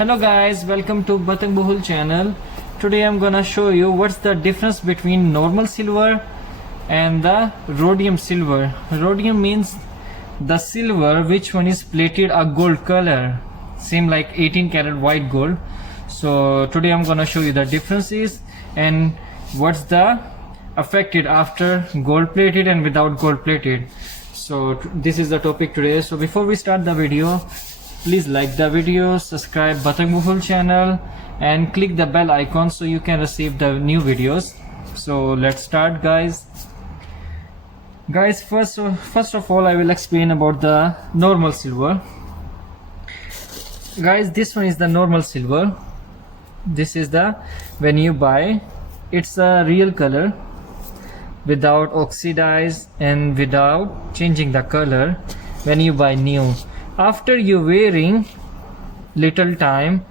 Hello guys, welcome to Batang Bahul channel. Today I'm gonna show you what's the difference between normal silver and the rhodium silver. Rhodium means the silver which one is plated a gold color, same like 18 karat white gold. So today I'm gonna show you the differences and what's the affected after gold plated and without gold plated. So this is the topic today. So before we start the video, please like the video, subscribe Batang Bahul channel and click the bell icon so you can receive the new videos. So let's start guys. First of all I will explain about the normal silver. Guys, this one is the normal silver. This is the when you buy, it's a real color without oxidize and without changing the color when you buy new. After you wearing little time,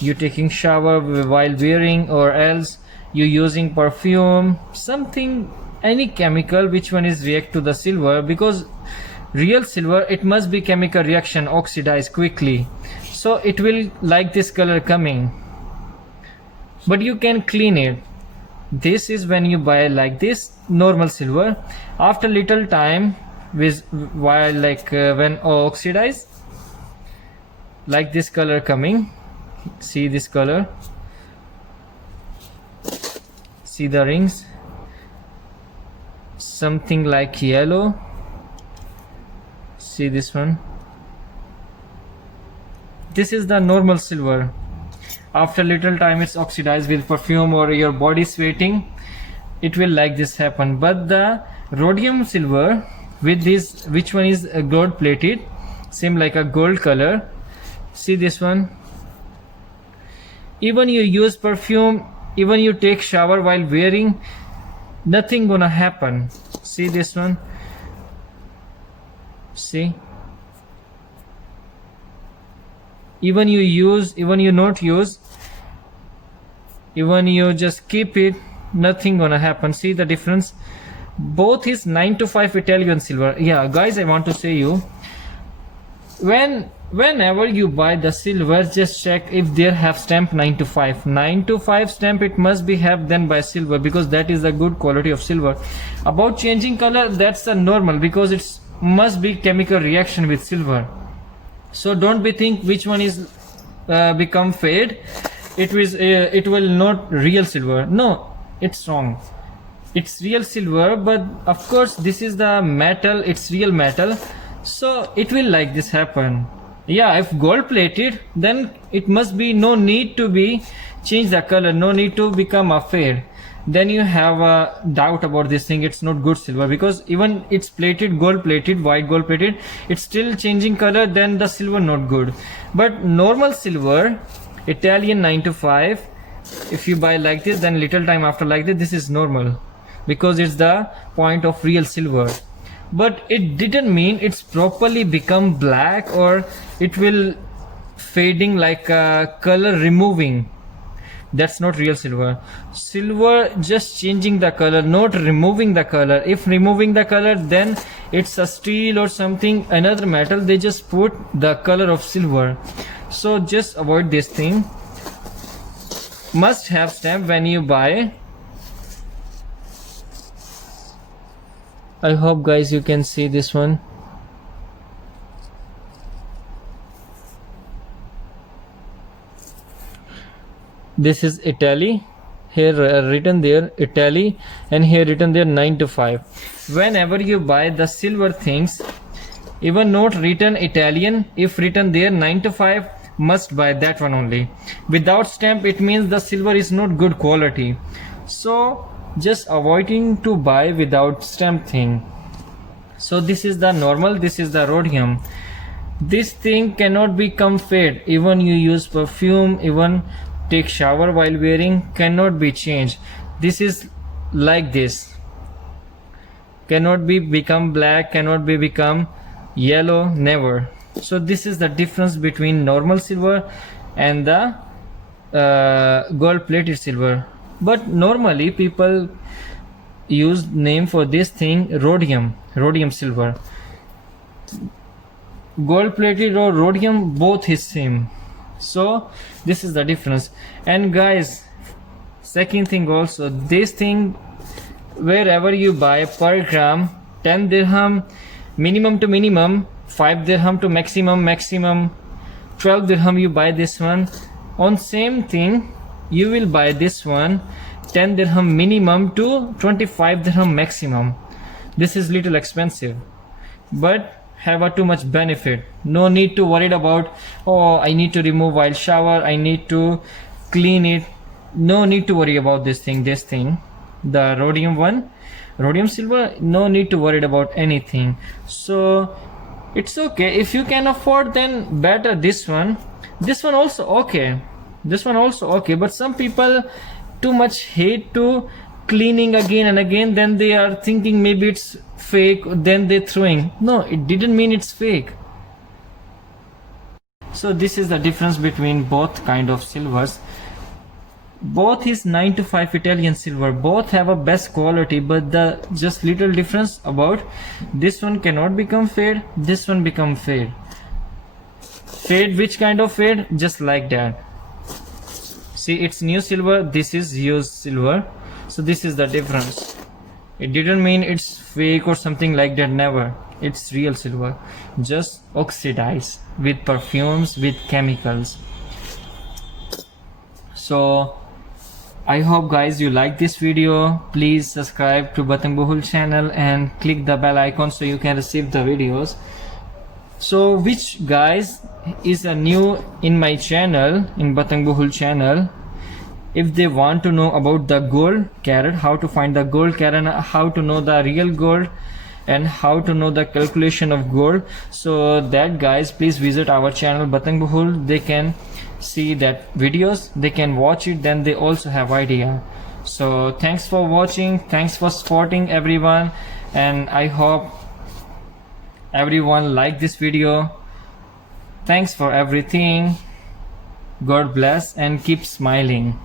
you taking shower while wearing, or else you using perfume, something, any chemical which one is react to the silver, because real silver it must be chemical reaction, oxidize quickly, so it will like this color coming, but you can clean it. This is when you buy like this normal silver. After little time, with while when oxidize, like this color coming, see this color, see the rings, something like yellow, see this one. This is the normal silver. After little time it's oxidized with perfume or your body sweating, it will like this happen. But the rhodium silver with this, which one is gold plated, same like a gold color, see this one. Even you use perfume, even you take shower while wearing, nothing gonna happen. See this one, see, even you use, even you not use, even you just keep it, nothing gonna happen. See the difference. Both is 925 Italian silver. Yeah guys, I want to say you, whenever you buy the silver, just check if they have stamp 925 stamp, it must be have then by silver, because that is a good quality of silver. About changing color, that's a normal, because it's must be chemical reaction with silver. So don't be think which one is become fade, it will not real silver. No, it's wrong. It's real silver, but of course this is the metal, it's real metal, so it will like this happen. Yeah, if gold plated, then it must be no need to be change the color, no need to become a fade. Then you have a doubt about this thing, it's not good silver, because even it's plated, gold plated, white gold plated, it's still changing color, then the silver not good. But normal silver, Italian 925, if you buy like this, then little time after like this is normal, because it's the point of real silver. But it didn't mean it's properly become black or it will fading like a color removing. That's not real silver. Silver just changing the color, not removing the color. If removing the color, then it's a steel or something, another metal, they just put the color of silver. So just avoid this thing. Must have stamp when you buy. I hope guys you can see this one. This is Italy, here written there Italy, and here written there 925. Whenever you buy the silver things, even not written Italian, if written there 925, must buy that one only. Without stamp, it means the silver is not good quality. So just avoiding to buy without stamp thing. So this is the normal, this is the rhodium. This thing cannot become fade, even you use perfume, even take shower while wearing, cannot be changed. This is like this, cannot be become black, cannot be become yellow, never. So this is the difference between normal silver and the gold plated silver. But normally people use name for this thing rhodium silver. Gold plated or rhodium, both is same. So this is the difference. And guys, second thing also, this thing wherever you buy per gram 10 dirham minimum to minimum, 5 dirham to maximum 12 dirham, you buy this one. On same thing you will buy this one 10 dirham minimum to 25 dirham maximum. This is little expensive but have a too much benefit. No need to worry about, oh, I need to remove while shower, I need to clean it. No need to worry about this thing. The rhodium one, rhodium silver, no need to worry about anything. So it's okay. If you can afford, then better this one. This one also okay. But some people too much hate to cleaning again and again, then they are thinking maybe it's fake, then they throwing. No, it didn't mean it's fake. So this is the difference between both kind of silvers. Both is 9 to 5 Italian silver, both have a best quality, but the just little difference about this one cannot become fade, this one become fade. Which kind of fade? Just like that. See, it's new silver, this is used silver. So this is the difference. It didn't mean it's fake or something like that, never. It's real silver, just oxidized with perfumes, with chemicals. So I hope guys you like this video. Please subscribe to Batang Bohol channel and click the bell icon so you can receive the videos. So which guys is a new in my channel, in Batang Bohol channel, if they want to know about the gold carat, how to find the gold carat, how to know the real gold, and how to know the calculation of gold, so that guys please visit our channel Batang Bohol. They can see that videos, they can watch it, then they also have idea. So thanks for watching, thanks for supporting everyone, and I hope everyone like this video. Thanks for everything. God bless and keep smiling.